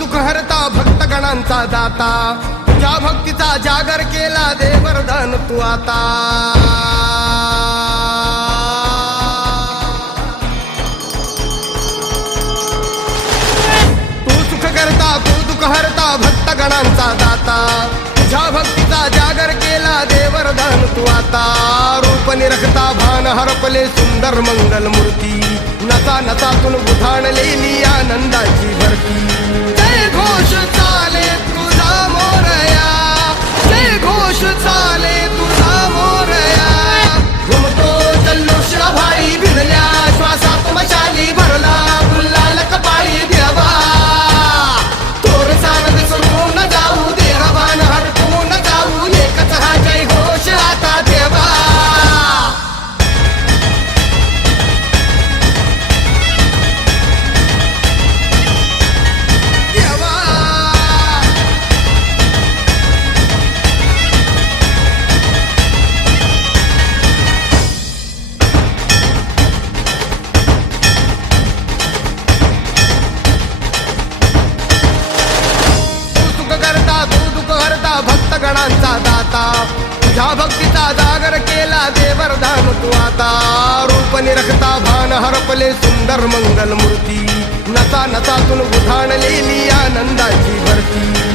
दुःख हरता भक्तगणांचा दाता तुझ्या भक्तीचा जागर केला दे वरदान तू आता तू सुख करता तू दुःख हरता भक्तगणांचा दाता तुझ्या भक्तीचा जागर केला दे वरदान तू आता रूप निरखता भान हरपले सुंदर मंगल मूर्ती नसा नसातून उधाणलेली आनंदाची भरती जय घोष चाले तुझा मोरया जय घोष चाले तुझा मोरया घुमतो जल्लोष भाई भिडल्या श्वासात मशाली भरला गुलाल कपाळी देवा तोर सारद सोडून जाऊ देहवान हरपून जाऊ एकच हा जय घोष आता देवा भक्तगणांचा दाता तुझ्या भक्तीचा जागर केला दे वरदान तू आता रूप निरखता भान हरपले सुंदर मंगल मूर्ती नसा नसातून उधाणलेली आनंदाची भरती